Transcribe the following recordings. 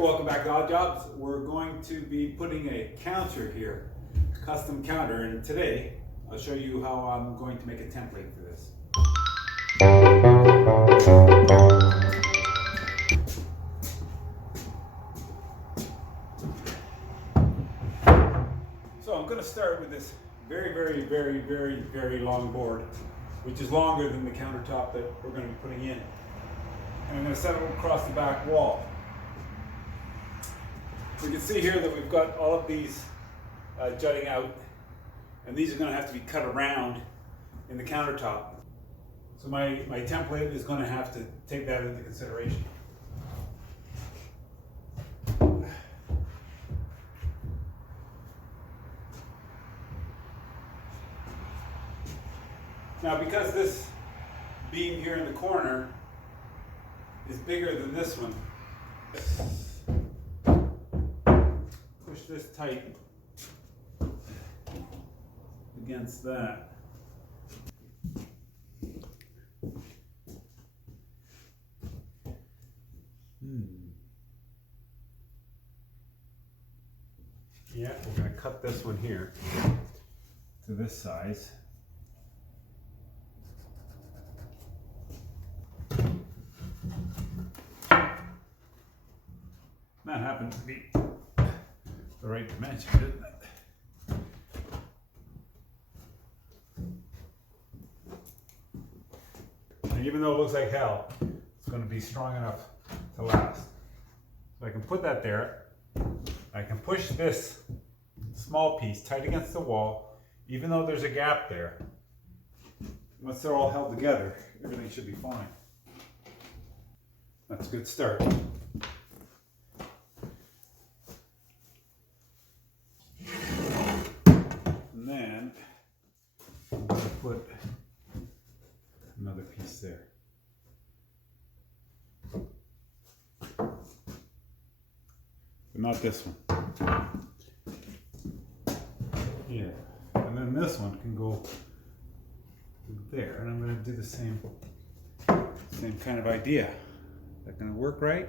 Welcome back to Odd Jobs. We're going to be putting a counter here, custom counter, and today I'll show you how I'm going to make a template for this. So I'm going to start with this very long board, which is longer than the countertop that we're going to be putting in. And I'm going to set it across the back wall. We can see here that we've got all of these jutting out, and these are going to have to be cut around in the countertop. So my template is going to have to take that into consideration. Now, because this beam here in the corner is bigger than this one, push this tight against that. Yeah, we're going to cut this one here to this size. That happened to be the right dimension, didn't it? And even though it looks like hell, it's going to be strong enough to last. So I can put that there. I can push this small piece tight against the wall, even though there's a gap there. Once they're all held together, everything should be fine. That's a good start. And then I'm going to put another piece there. But not this one. Here. And then this one can go there. And I'm going to do the same kind of idea. Is that going to work right?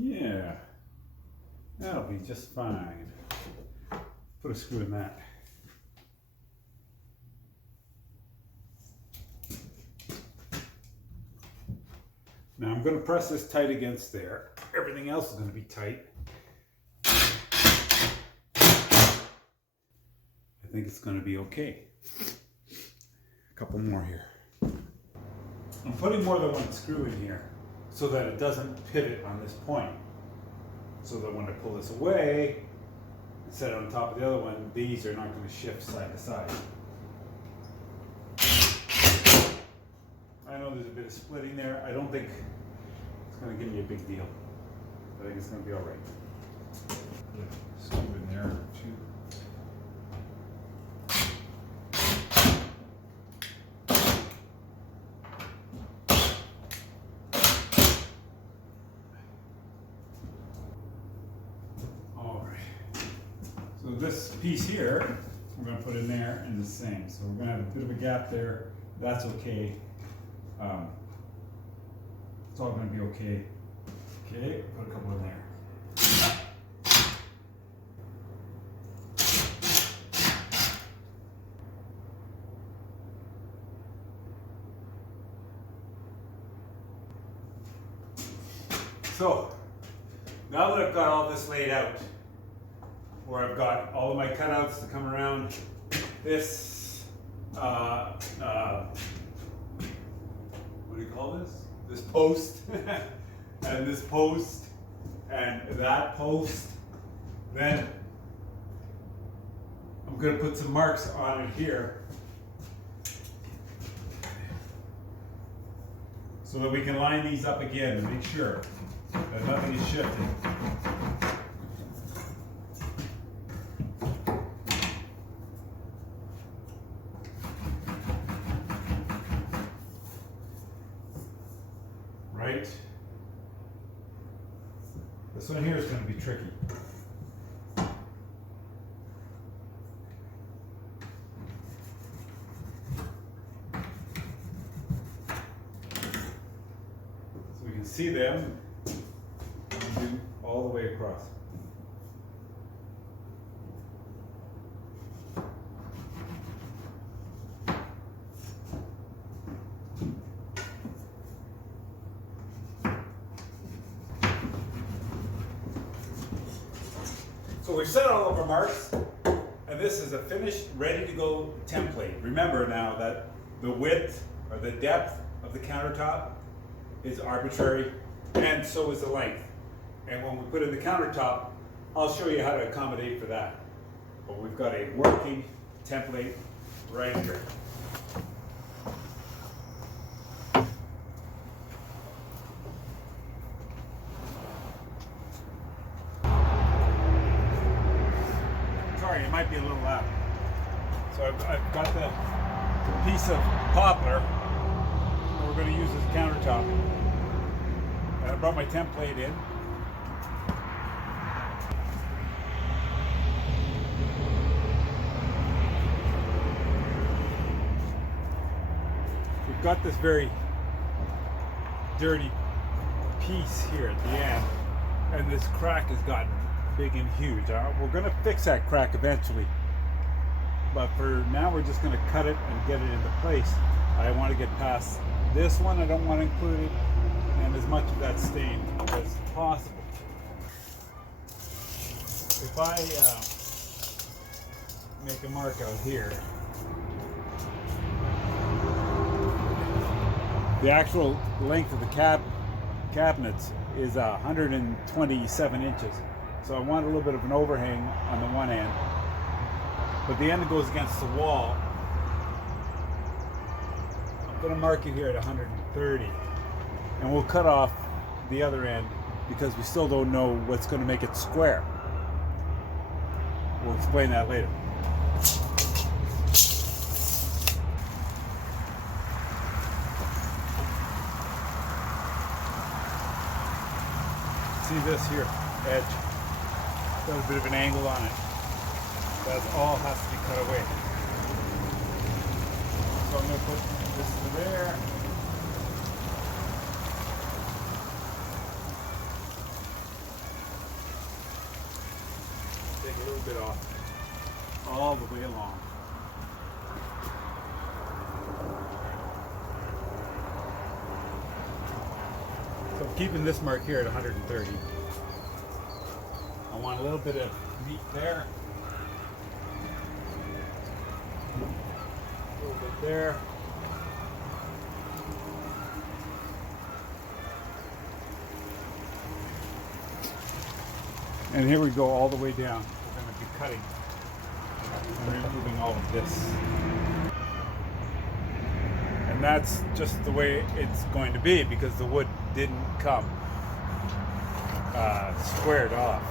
Yeah, that'll be just fine. Put a screw in that. Now I'm going to press this tight against there. Everything else is going to be tight. I think it's going to be okay. A couple more here. I'm putting more than one screw in here so that it doesn't pivot on this point. So that when I pull this away and set it on top of the other one, these are not going to shift side to side. I know there's a bit of splitting there. I don't think it's going to give me a big deal. I think it's going to be all right. Screw in there too. So this piece here, we're going to put in there and the same. So we're going to have a bit of a gap there. That's okay. It's all going to be okay. Okay, put a couple in there. So now that I've got all this laid out, where I've got all of my cutouts to come around this, what do you call this? This post, and this post, and that post. Then I'm going to put some marks on it here so that we can line these up again and make sure that nothing is shifting. right? This one here is going to be tricky. So we can see them and do all the way across. So we've set all of our marks, and this is a finished, ready to go template. Remember now that the width or the depth of the countertop is arbitrary, and so is the length. And when we put in the countertop, I'll show you how to accommodate for that. But we've got a working template right here. Sorry, it might be a little loud. So I've got the piece of poplar that we're going to use as a countertop. And I brought my template in. We've got this very dirty piece here at the end, and this crack has gotten big and huge. We're going to fix that crack eventually, but for now we're just going to cut it and get it into place. I want to get past this one. I don't want to include it, and as much of that stain as possible. If I make a mark out here, the actual length of the cabinets is 127 inches. So I want a little bit of an overhang on the one end, but the end that goes against the wall, I'm going to mark it here at 130, and we'll cut off the other end because we still don't know what's going to make it square. We'll explain that later. See this here edge? Got a bit of an angle on it. That all has to be cut away. So I'm going to put this to there. Take a little bit off all the way along. So I'm keeping this mark here at 130. I want a little bit of meat there. A little bit there. And here we go all the way down. We're going to be cutting and removing all of this. And that's just the way it's going to be because the wood didn't come squared off.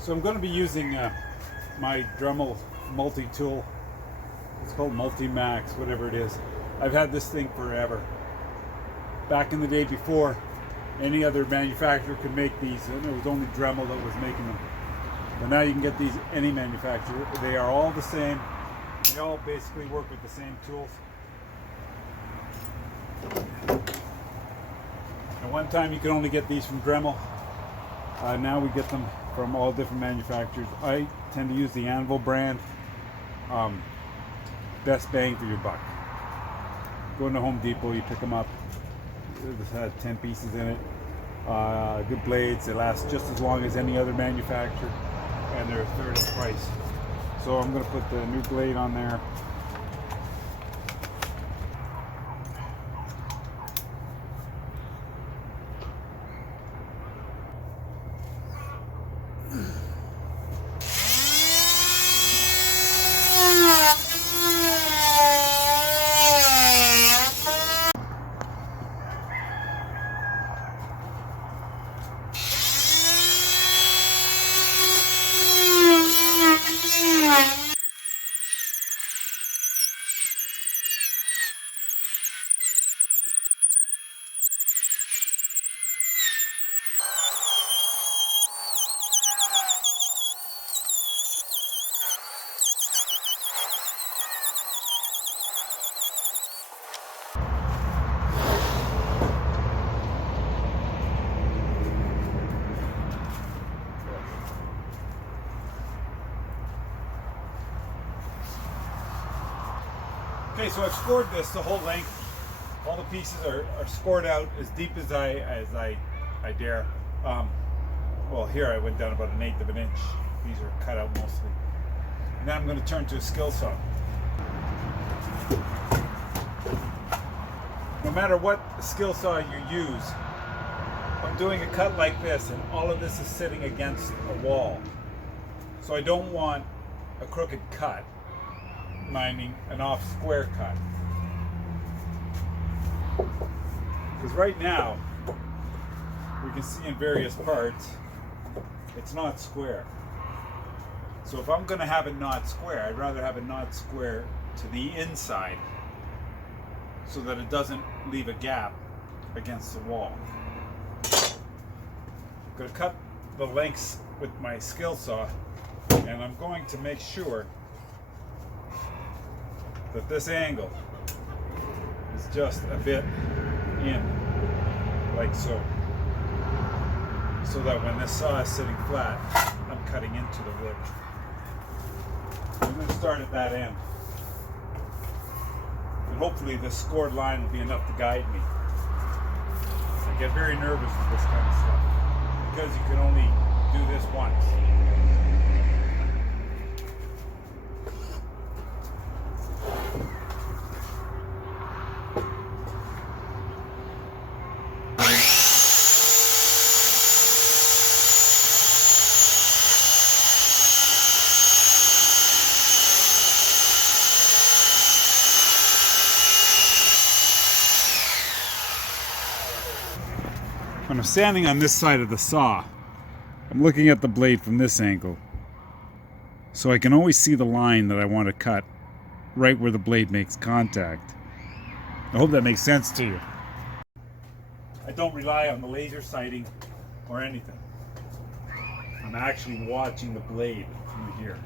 So I'm going to be using my Dremel multi-tool. It's called Multi-Max, whatever it is. I've had this thing forever. Back in the day before any other manufacturer could make these, and it was only Dremel that was making them. But now you can get these any manufacturer. They are all the same. They all basically work with the same tools. At one time you could only get these from Dremel. Now we get them from all different manufacturers. I tend to use the Anvil brand. best bang for your buck. Go into Home Depot, you pick them up. This had 10 pieces in it. Good blades, they last just as long as any other manufacturer, and they're a third of the price. So I'm going to put the new blade on there. Okay, so I've scored this the whole length. All the pieces are scored out as deep as I dare. Well, here I went down about 1/8 of an inch. These are cut out mostly. And then I'm going to turn to a skill saw. No matter what skill saw you use, I'm doing a cut like this, and all of this is sitting against a wall. So I don't want a crooked cut, meaning an off square cut. Because right now, we can see in various parts, it's not square. So if I'm going to have it not square, I'd rather have it not square to the inside so that it doesn't leave a gap against the wall. I'm going to cut the lengths with my skill saw, and I'm going to make sure that this angle is just a bit in, like so. So that when this saw is sitting flat, I'm cutting into the wood. I'm going to start at that end. And hopefully this scored line will be enough to guide me. I get very nervous with this kind of stuff because you can only do this once. When I'm standing on this side of the saw, I'm looking at the blade from this angle. So I can always see the line that I want to cut right where the blade makes contact. I hope that makes sense to you. I don't rely on the laser sighting or anything. I'm actually watching the blade from here.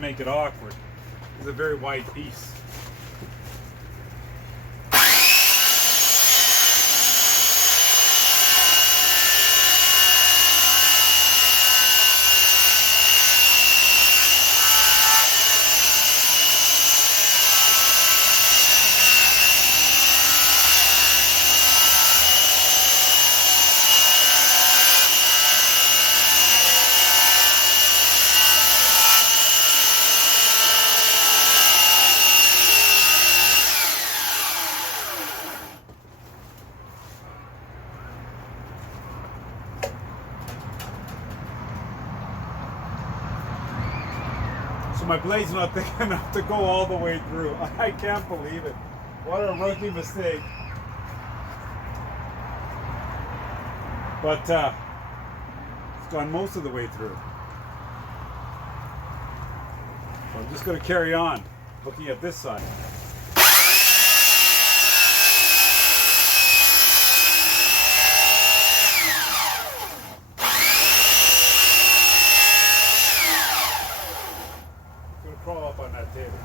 Make it awkward. It's a very wide piece. So my blade's not thick enough to go all the way through. I can't believe it. What a rookie mistake. But it's gone most of the way through. So I'm just going to carry on looking at this side. Crawl up on that table.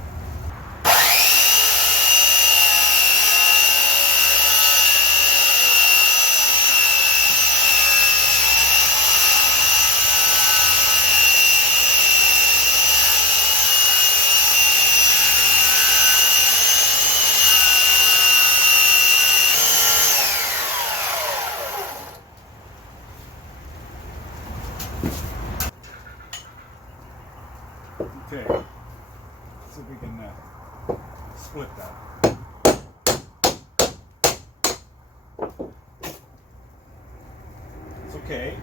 see if we can split that. It's okay.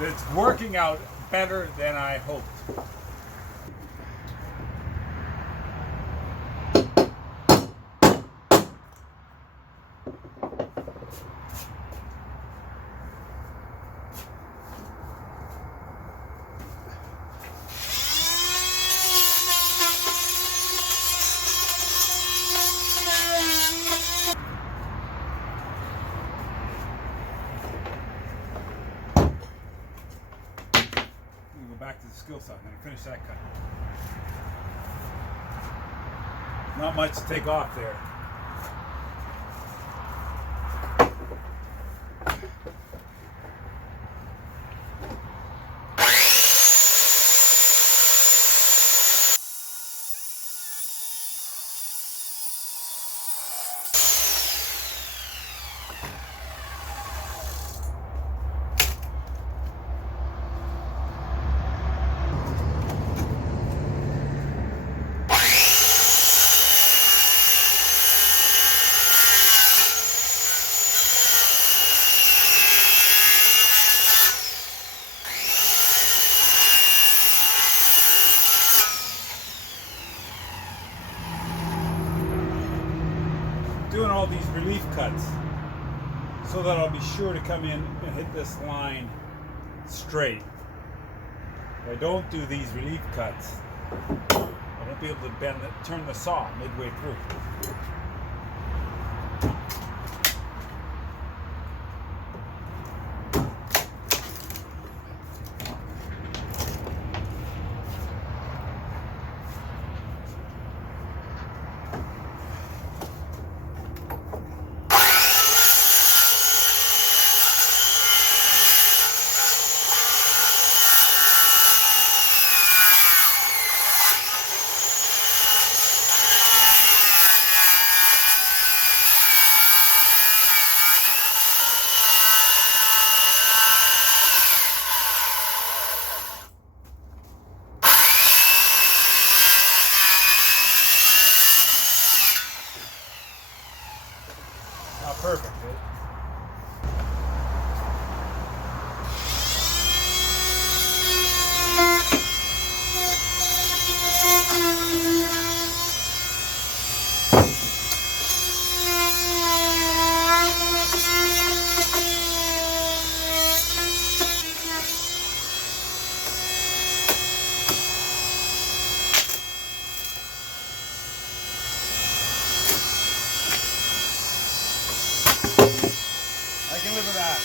It's working out better than I hoped. Back to the skill saw. I'm going to finish that cut. Not much to take off there. Doing all these relief cuts so that I'll be sure to come in and hit this line straight. If I don't do these relief cuts, I won't be able to turn the saw midway through. Perfect. I can live with that.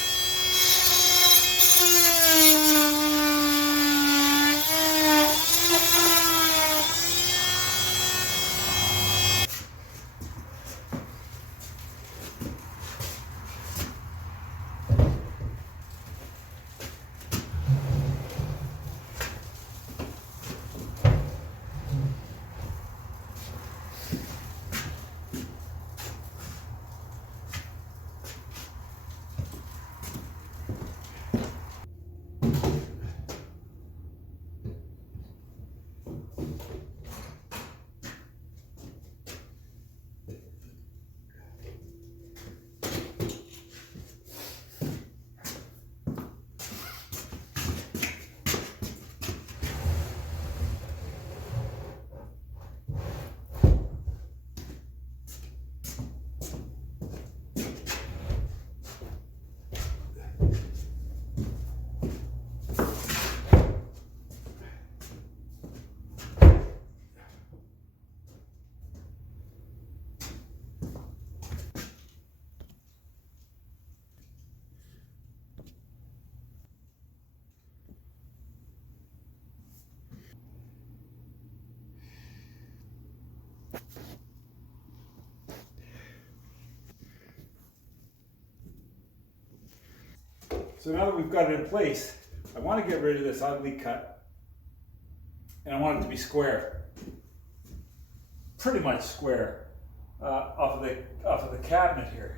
So now that we've got it in place, I want to get rid of this ugly cut, and I want it to be square, pretty much square, off of the cabinet here.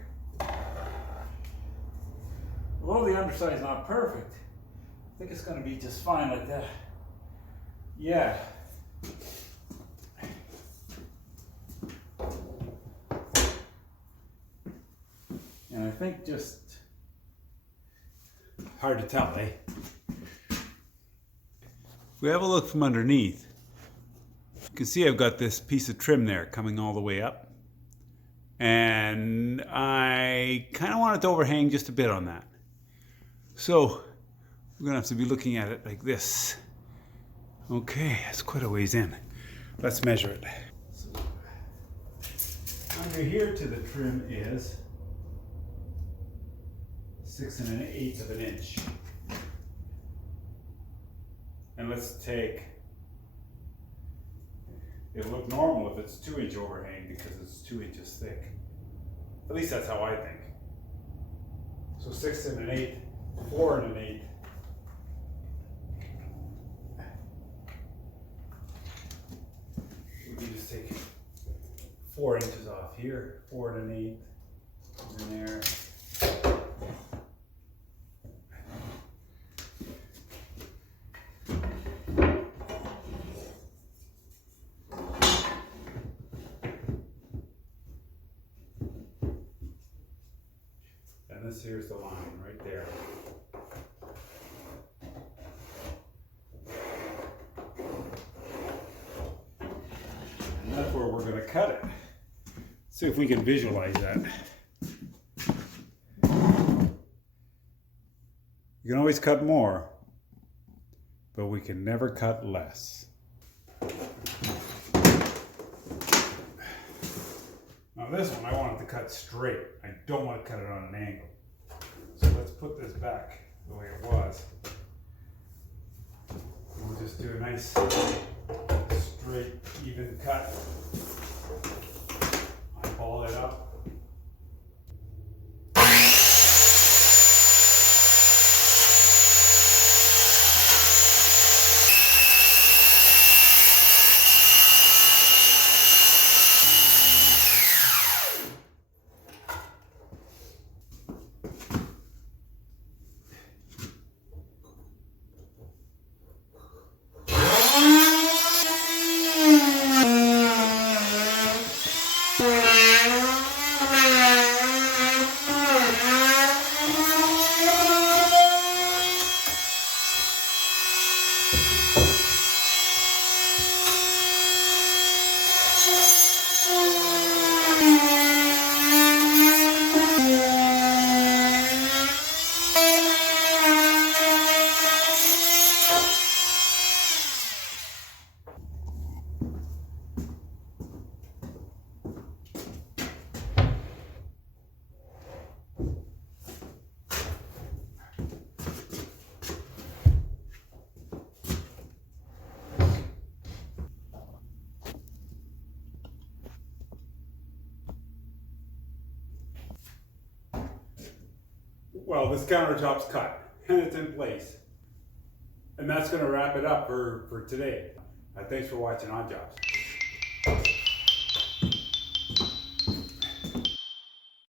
Although the underside is not perfect, I think it's going to be just fine like that. Yeah. And I think just hard to tell, eh? If we have a look from underneath, you can see I've got this piece of trim there coming all the way up. And I kind of want it to overhang just a bit on that. So we're going to have to be looking at it like this. Okay, that's quite a ways in. Let's measure it. So, under here to the trim is 6 1/8 of an inch. And let's take, it'll look normal if it's 2-inch overhang because it's 2 inches thick. At least that's how I think. So 6 1/8, 4 1/8. We can just take 4 inches off here, 4 1/8, in there. And this here's the line right there. And that's where we're going to cut it. See if we can visualize that. You can always cut more, but we can never cut less. Now this one I want it to cut straight. I don't want to cut it on an angle. So let's put this back the way it was. And we'll just do a nice straight, even cut. Eyeball it up. Well, this countertop's cut and it's in place. And that's going to wrap it up for today. Thanks for watching Odd Jobs.